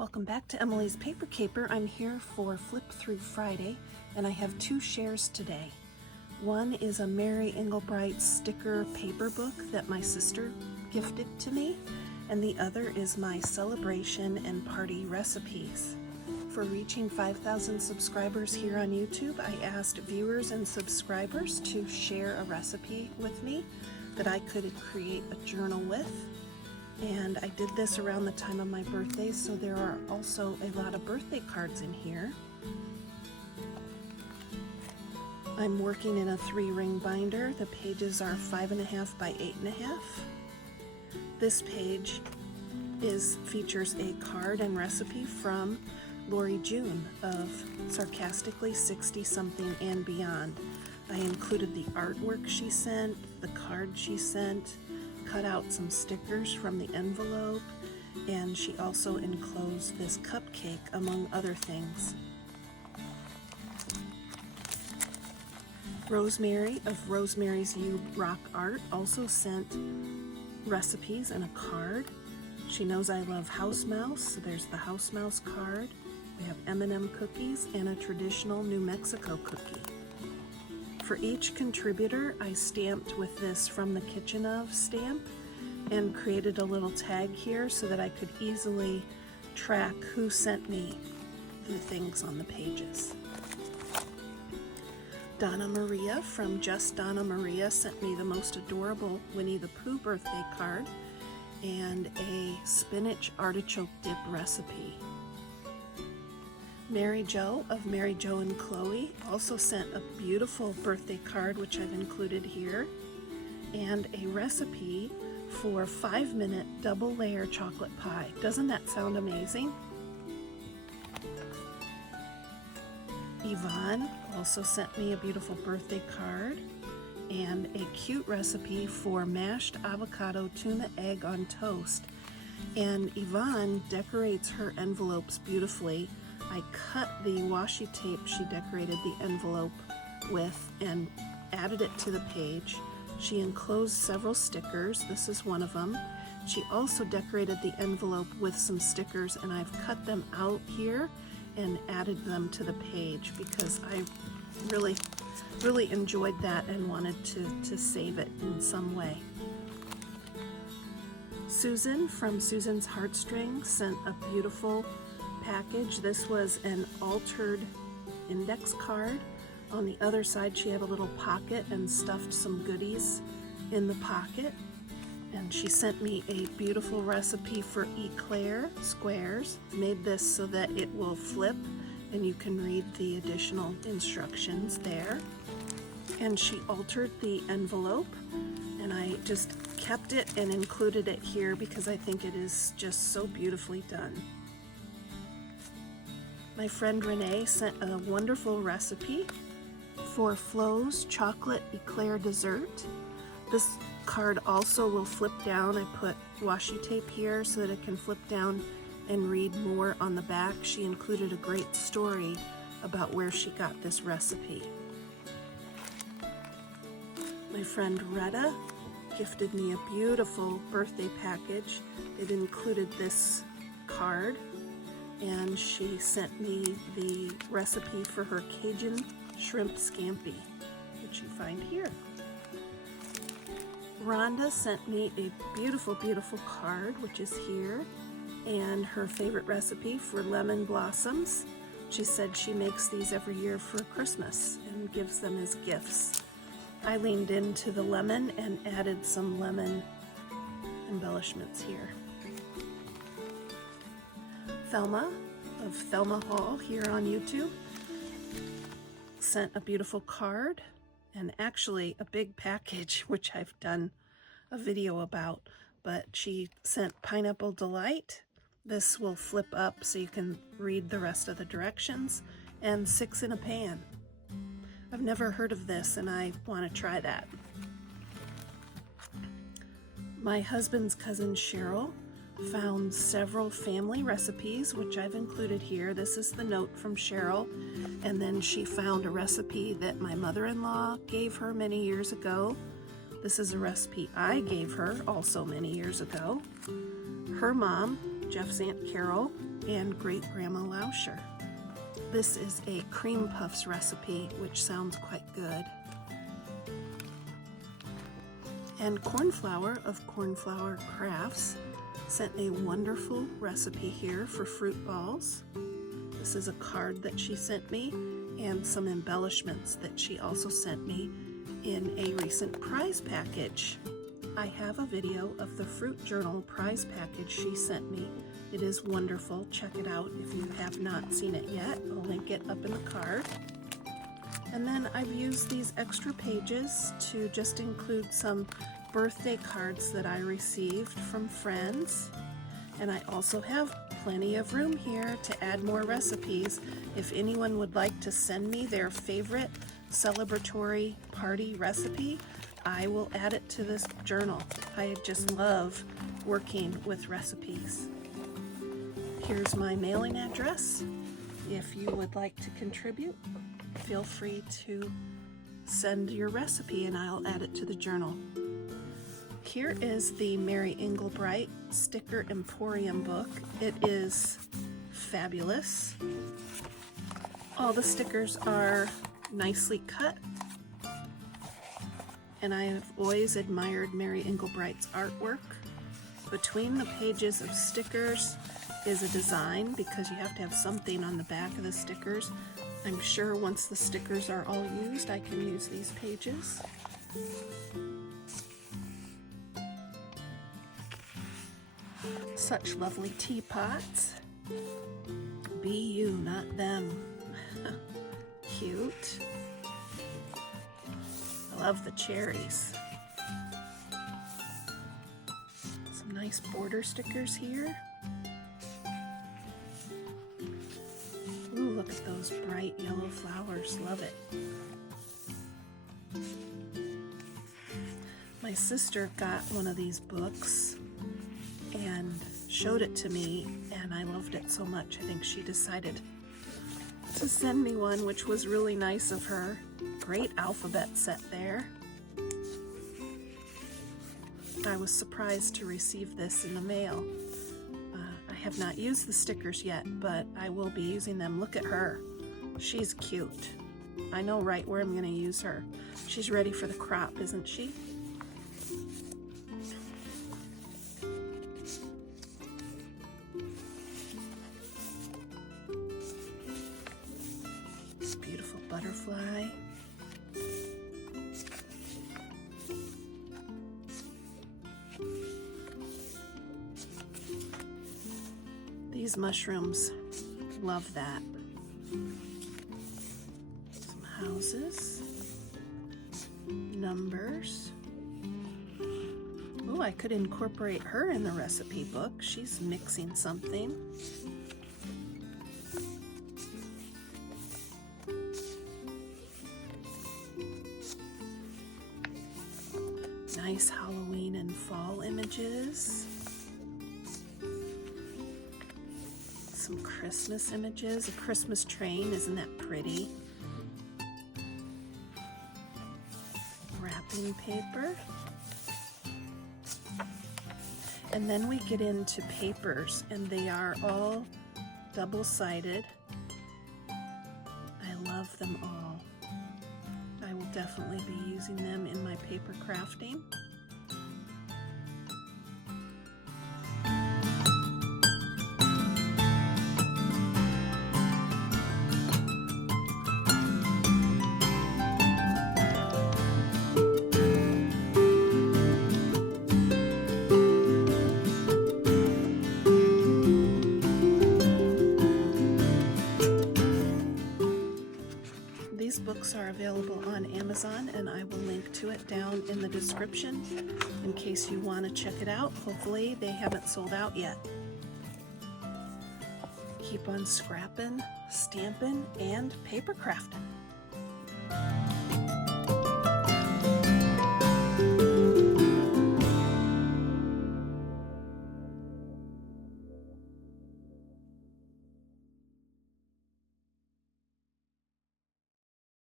Welcome back to Emilee's Paper Caper. I'm here for Flip Through Friday, and I have two shares today. One is a Mary Engelbreit sticker paper book that my sister gifted to me, and the other is my celebration and party recipes. For reaching 5,000 subscribers here on YouTube, I asked viewers and subscribers to share a recipe with me that I could create a journal with. And I did this around the time of my birthday, so there are also a lot of birthday cards in here. I'm working in a 3-ring binder. The pages are 5.5 by 8.5. This page features a card and recipe from Lori June of Sarcastically 60-something and Beyond. I included the artwork she sent, the card she sent, cut out some stickers from the envelope, and she also enclosed this cupcake among other things. Rosemary of Rosemary's You Rock Art also sent recipes and a card. She knows I love house mouse, so there's the house mouse card. We have M&M cookies and a traditional New Mexico cookie. For each contributor, I stamped with this From the Kitchen Of stamp and created a little tag here so that I could easily track who sent me the things on the pages. Donna Maria from Just Donna Maria sent me the most adorable Winnie the Pooh birthday card and a spinach artichoke dip recipe. Mary Jo of Mary Jo and Chloe also sent a beautiful birthday card, which I've included here, and a recipe for 5-minute double layer chocolate pie. Doesn't that sound amazing? Yvonne also sent me a beautiful birthday card and a cute recipe for mashed avocado tuna egg on toast. And Yvonne decorates her envelopes beautifully. I cut the washi tape she decorated the envelope with and added it to the page. She enclosed several stickers. This is one of them. She also decorated the envelope with some stickers, and I've cut them out here and added them to the page because I really enjoyed that and wanted to save it in some way. Susan from Susan's Heartstrings sent a beautiful package. This was an altered index card. On the other side she had a little pocket and stuffed some goodies in the pocket. And she sent me a beautiful recipe for eclair squares. Made this so that it will flip and you can read the additional instructions there. And she altered the envelope, and I just kept it and included it here because I think it is just so beautifully done. My friend Renee sent a wonderful recipe for Flo's chocolate eclair dessert. This card also will flip down. I put washi tape here so that it can flip down and read more on the back. She included a great story about where she got this recipe. My friend Retta gifted me a beautiful birthday package. It included this card, and she sent me the recipe for her Cajun shrimp scampi, which you find here. Rhonda sent me a beautiful, beautiful card, which is here, and her favorite recipe for lemon blossoms. She said she makes these every year for Christmas and gives them as gifts. I leaned into the lemon and added some lemon embellishments here. Thelma of Thelma Hall here on YouTube sent a beautiful card and actually a big package, which I've done a video about, but she sent Pineapple Delight. This will flip up so you can read the rest of the directions, and 6 in a Pan. I've never heard of this and I want to try that. My husband's cousin Cheryl found several family recipes, which I've included here. This is the note from Cheryl, and then she found a recipe that my mother-in-law gave her many years ago. This is a recipe I gave her also many years ago. Her mom, Jeff's Aunt Carol, and Great Grandma Lauscher. This is a cream puffs recipe, which sounds quite good. And Cornflower of Cornflower Crafts sent a wonderful recipe here for fruit balls. This is a card that she sent me and some embellishments that she also sent me in a recent prize package. I have a video of the fruit journal prize package she sent me. It is wonderful. Check it out if you have not seen it yet. I'll link it up in the card. And then I've used these extra pages to just include some birthday cards that I received from friends. And I also have plenty of room here to add more recipes. If anyone would like to send me their favorite celebratory party recipe, I will add it to this journal. I just love working with recipes. Here's my mailing address. If you would like to contribute, feel free to send your recipe and I'll add it to the journal. Here is the Mary Engelbreit Sticker Emporium book. It is fabulous. All the stickers are nicely cut, and I have always admired Mary Engelbreit's artwork. Between the pages of stickers is a design, because you have to have something on the back of the stickers. I'm sure once the stickers are all used, I can use these pages. Such lovely teapots. Be you, not them. Cute. I love the cherries. Some nice border stickers here. Ooh, look at those bright yellow flowers. Love it. My sister got one of these books and showed it to me, and I loved it so much. I think she decided to send me one, which was really nice of her. Great alphabet set there. I was surprised to receive this in the mail. I have not used the stickers yet, but I will be using them. Look at her. She's cute. I know right where I'm going to use her. She's ready for the crop, isn't she? Beautiful butterfly. These mushrooms, love that. Some houses, numbers. Oh, I could incorporate her in the recipe book. She's mixing something. Nice Halloween and fall images. Some Christmas images. A Christmas train, isn't that pretty? Wrapping paper. And then we get into papers, and they are all double-sided. I love them all. I will definitely be using them in my paper crafting. These books are available on Amazon, and I will link to it down in the description in case you want to check it out. Hopefully they haven't sold out yet. Keep on scrapping, stamping, and paper crafting.